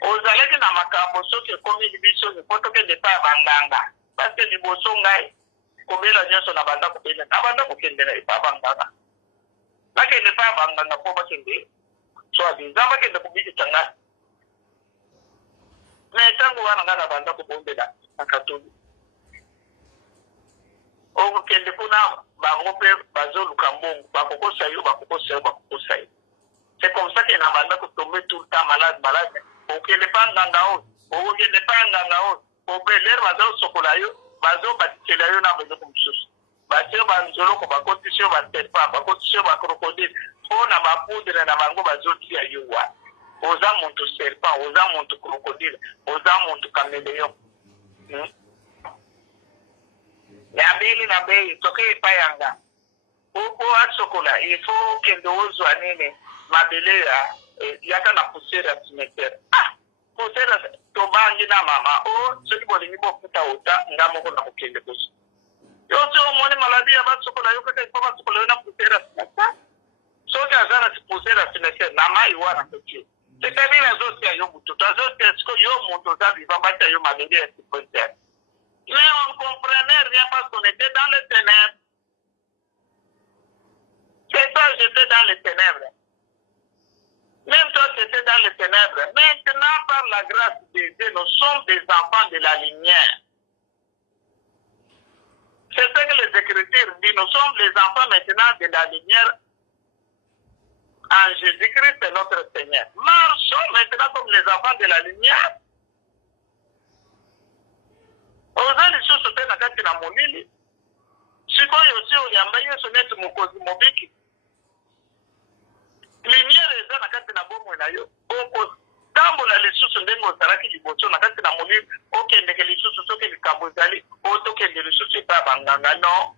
ozalaki na makambo soki ekomi biso po tokende epai ya banganga parce que liboso ngai kobela nyonso na banda kobela na banda kokende na epa banganga bakende pa banganga po bakende so abinza bakende kubikisa ngai mais ntango wana ngai na banda kobombela na katoli okokende kuna bango mpe bazoluka mbongo bakokosa yo c'est comme ça que na banda kotombe tout le temps malade okende pa nganga oyo okokende pa nganga oyo obelere bazosokola yo bazobatisela yo na biloko mosusu batie banzoloko bakotisi yo baserpent bakotisi yo bacrocodile mpo na bapoudre na bango bazotia yo wana oza muntu serpent oza muntu crocodile oza muntu caméléon yabili na bei toke epai yanga oko asokola ifo kende ozwa nini mabele yaka na poussière ya cimetière poussière tobangi na mama soki bolingi bofuta ota nga moko na kokende koso yo si omoni maladi ya basokola yo kaka ifo basokola yo na poussière ya cimetière soki aza na poussière ya cimetière na mai wana kotie c'est-à-dire azotia yo bututu azotia siko yo muntu oza vivant batia yo mabele ya cimetière. Mais on ne comprenait rien parce qu'on était dans les ténèbres. C'est ça, j'étais dans les ténèbres. Même toi, tu étais dans les ténèbres. Maintenant, par la grâce de Dieu, nous sommes des enfants de la lumière. C'est ce que les Écritures disent. Nous sommes les enfants maintenant de la lumière. En Jésus-Christ, c'est notre Seigneur. Marchons maintenant comme les enfants de la lumière. Oza lisusu te na kati na molili sikoyo si oyamba yesu neti mokozi mobiki lumière eza na kati na bomoi na yo okotambola lisusu ndenge ozalaki liboso na kati na molili okendeke lisusu soki likambo ezali otokende lisusu epai banganga no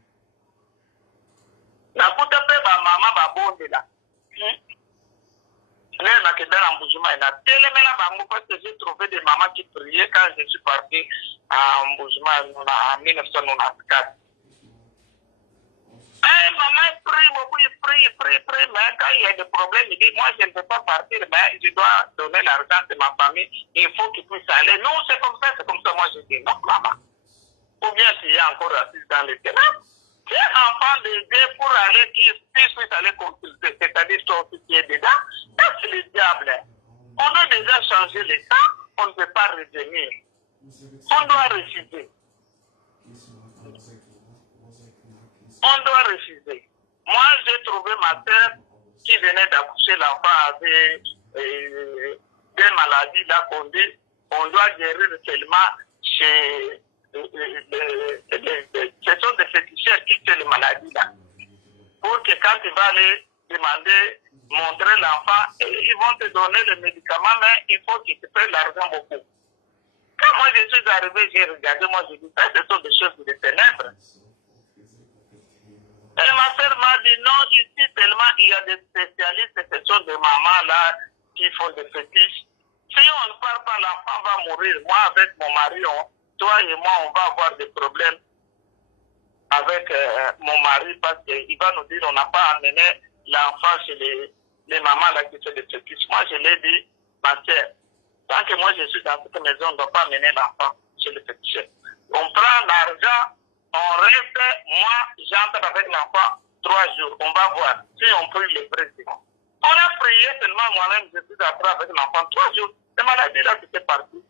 nakuta mpe bamama babondela Là, la Kédara en Boujuma, il a tellement la parce que j'ai trouvé des mamans qui priaient quand je suis parti à Boujuma en 1994. Maman prie beaucoup, il prie, mais quand il y a des problèmes, il dit, moi je ne peux pas partir, mais je dois donner l'argent de ma famille, il faut qu'il puisse aller. Non, c'est comme ça, moi je dis, non, maman. Ou bien s'il y a encore assise dans les ténèbres. C'est un enfant de Dieu pour aller, qui puisse aller consulter, c'est-à-dire toi aussi qui est dedans, c'est le diable. On a déjà changé le temps, on ne peut pas revenir. On doit refuser. On doit refuser. Moi, j'ai trouvé ma sœur qui venait d'accoucher l'enfant avec des maladies là qu'on dit, on doit guérir seulement chez... ce sont des féticheurs qui tuent les maladies là. Pour que quand tu vas aller demander, montrer l'enfant, ils vont te donner le médicament, mais il faut que tu payes l'argent beaucoup. Quand moi je suis arrivé, j'ai regardé, moi je dis, ça ce sont des choses de ténèbres. Et ma soeur m'a dit, non, ici tellement il y a des spécialistes, ce sont des mamans là qui font des fétiches. Si on ne parle pas, l'enfant va mourir. Moi avec mon mari, toi et moi, on va avoir des problèmes avec mon mari parce qu'il va nous dire on n'a pas amené l'enfant chez les mamans là qui font des fétiches. Moi, je l'ai dit, ma soeur, tant que moi je suis dans cette maison, on ne doit pas amener l'enfant chez le féticheur. On prend l'argent, on reste, moi, j'entre avec l'enfant 3 jours, on va voir si on prie le président. On a prié seulement moi-même, je suis après avec l'enfant 3 jours. C'est maladie là qui était partie.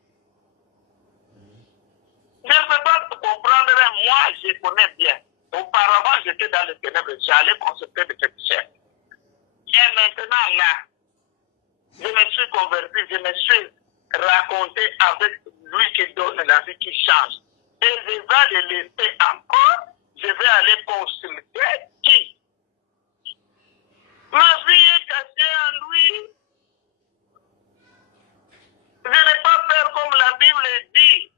Je ne peux pas comprendre, moi je connais bien. Auparavant j'étais dans les ténèbres, j'allais consulter des féticheurs. Et maintenant là, je me suis converti, je me suis raconté avec lui qui donne la vie qui change. Et je vais le laisser encore, je vais aller consulter qui? Ma vie est cachée en lui. Je n'ai pas peur comme la Bible dit.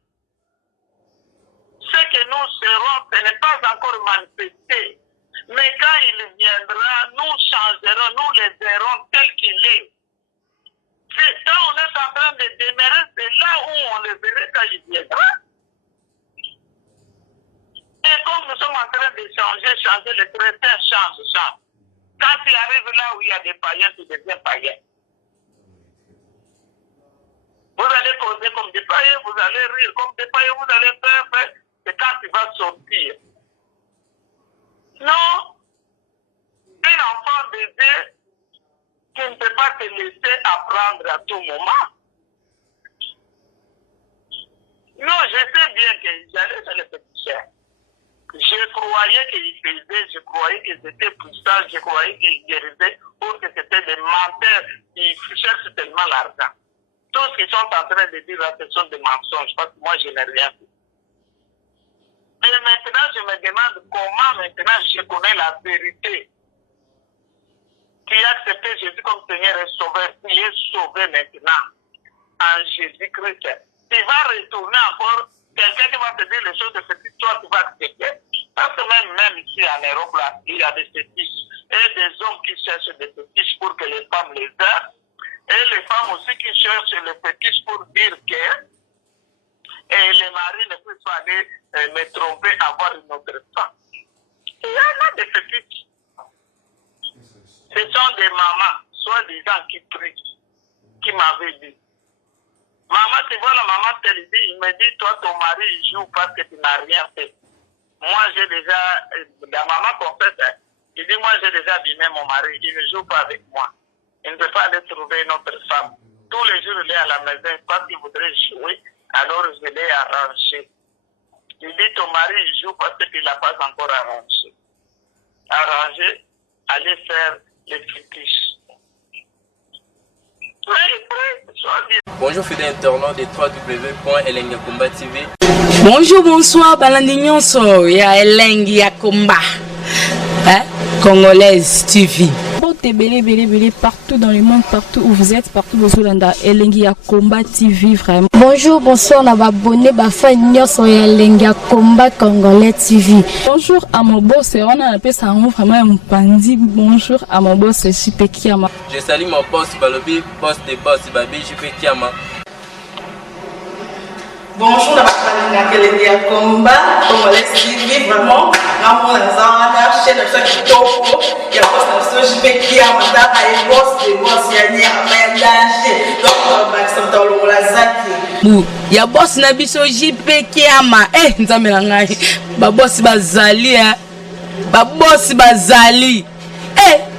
Ce que nous serons, ce n'est pas encore manifesté. Mais quand il viendra, nous changerons, nous les verrons tel qu'il est. C'est quand on est en train de demeurer, c'est là où on le verra quand il viendra. Et comme nous sommes en train de changer, les chrétiens changent. Quand il arrive là où il y a des païens, tu deviens païen. Vous allez causer comme des païens, vous allez rire comme des païens, vous allez faire. c'est quand tu vas sortir. Non, un enfant bébé, tu ne peux pas te laisser apprendre à tout moment. Non, je sais bien qu'ils allaient faire le petit cher. Je croyais qu'ils faisaient, je croyais qu'ils étaient puissants, je croyais qu'ils guérissaient, ou que c'était des menteurs qui cherchent tellement l'argent. Tout ce qu'ils sont en train de dire là, ce sont des mensonges, parce que moi, je n'ai rien fait. Et maintenant, je me demande comment maintenant je connais la vérité. Tu as accepté Jésus comme Seigneur et Sauveur, tu es sauvé maintenant en Jésus-Christ. Tu vas retourner encore, quelqu'un qui va te dire les choses de fétiche, toi tu vas accepter. Parce que même ici en Europe, là, il y a des fétiches et des hommes qui cherchent des fétiches pour que les femmes les aient. Et les femmes aussi qui cherchent les fétiches pour dire que les maris ne peuvent pas aller me tromper, avoir une autre femme. Il y en a des fétiches. Ce sont des mamans, soi-disant, qui prient, qui m'avaient dit. Maman, tu vois la maman telle dit, il me dit, toi, ton mari, il joue parce que tu n'as rien fait. Moi, j'ai déjà, la maman confesse, il dit, moi, j'ai déjà abîmé mon mari, il ne joue pas avec moi. Il ne peut pas aller trouver une autre femme. Tous les jours, il est à la maison, quand il voudrait jouer, alors je l'ai arrangé. Il dit, ton mari, il joue parce qu'il n'a pas encore arrangé. Arrangé, aller faire les fétiches. Bonjour fidèles internautes de www.elengiakomba TV. Bonjour, bonsoir, balandi nyonso ya Elengi ya Komba, Congolaise TV. Belé partout dans le monde, partout où vous êtes, partout où vous êtes, Elengi ya Komba TV vraiment. Bonjour, bonsoir, na abonné bafa nyonso ya Elengi ya Komba Congolais TV. Bonjour à mon boss, on a appelé ça vraiment un pandi. Bonjour à mon boss, JP Kiama. Je salue mon boss Balobi, boss de boss Babi, JP Kiama. Bonjour, na Elengi ya Komba Congolais TV vraiment. Namo na zana chaîne de chaque topo, ya boss na JP Kiama, ta ay boss de boss ya ni amandaje. Donc Maxime Tolo la zaki. Ya boss na biso JP Kiama, nzambe na ngai. Ba boss bazali ba boss bazali.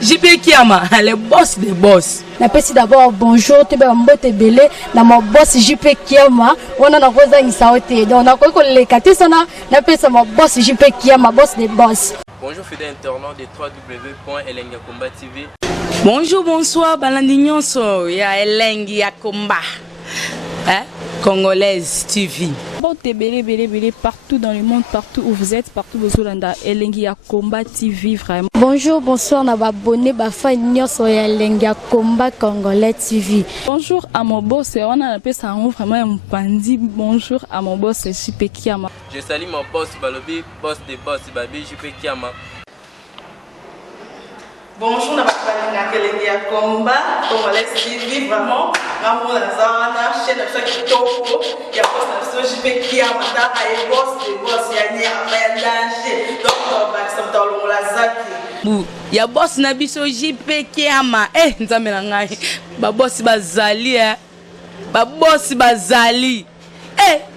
JP Kiama, le boss des boss. Napesi d'abord bonjour, te ba mbote belé na mon boss JP Kiama, on a na roza ngisaote. Donc na ko le katisana, napesa mon boss JP Kiama, boss des boss. Bonjour fidèles internautes de www.elengiakomba TV. Bonjour, bonsoir, balandi nyonso ya Elengi ya Komba, Congolaise TV. Belé partout dans le monde, partout où vous êtes, partout où vous êtes, Elengi ya Komba TV vraiment. Bonjour, bonsoir, na abonné bafa nyonso ya Elengi ya Komba Congolais TV. Bonjour à mon boss, on a appelé ça vraiment un pandi. Bonjour à mon boss, JP Kiama. Je salue mon boss Balobi, boss de boss Babi, JP Kiama. Bonjour, na Elengi ya Komba Congolais TV vraiment. Namo na zana chaîne de chaque topo, ya boss na JP Kiama, ta ay boss de boss ya ni amandaje. Donc Maxime Tolo la zaki. Ya boss na biso JP Kiama, nzambe na ngai. Ba boss bazali ba boss bazali.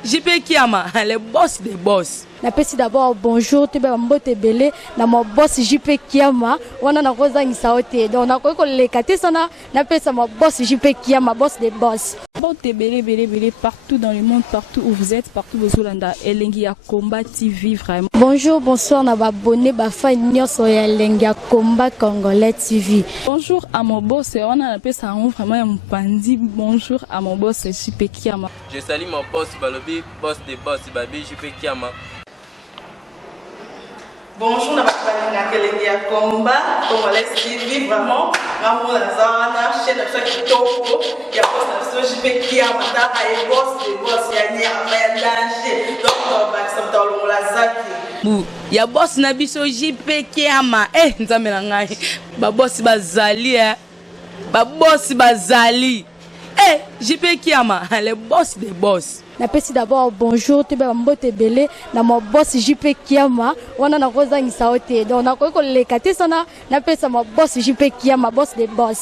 JP Kiama, le boss des boss. Napesi d'abord bonjour, te ba mbote belé na mon boss JP Kiama, on a na roza ngisaote. Donc na ko le katisana, napesa mon boss JP Kiama, boss des boss. Belé partout dans le monde, partout où vous êtes, partout où vous êtes, Elengi ya Komba TV vraiment. Bonjour, bonsoir, na abonné bafa nyonso ya Elengi ya Komba Congolais TV. Bonjour à mon boss, on a appelé ça vraiment un pandi. Bonjour à mon boss, JP Kiama. Je salue mon boss Balobi, boss de boss Babi, JP Kiama. Bonjour, na Elengi ya Komba Congolais TV vraiment. Namo na zana chaîne de chaque topo, ya boss na JP Kiama, ta ay boss de boss ya ni amandaje. Donc Maxime Tolo la zaki. Ya boss na biso JP Kiama, nzambe na ngai. Ba boss bazali ba boss bazali. JP Kiama, le boss des boss. Napesi d'abord bonjour, te ba mbote belé na mon boss JP Kiama, on a na roza ngisaote. Donc na ko le katisana, napesa mon boss JP Kiama, boss des boss.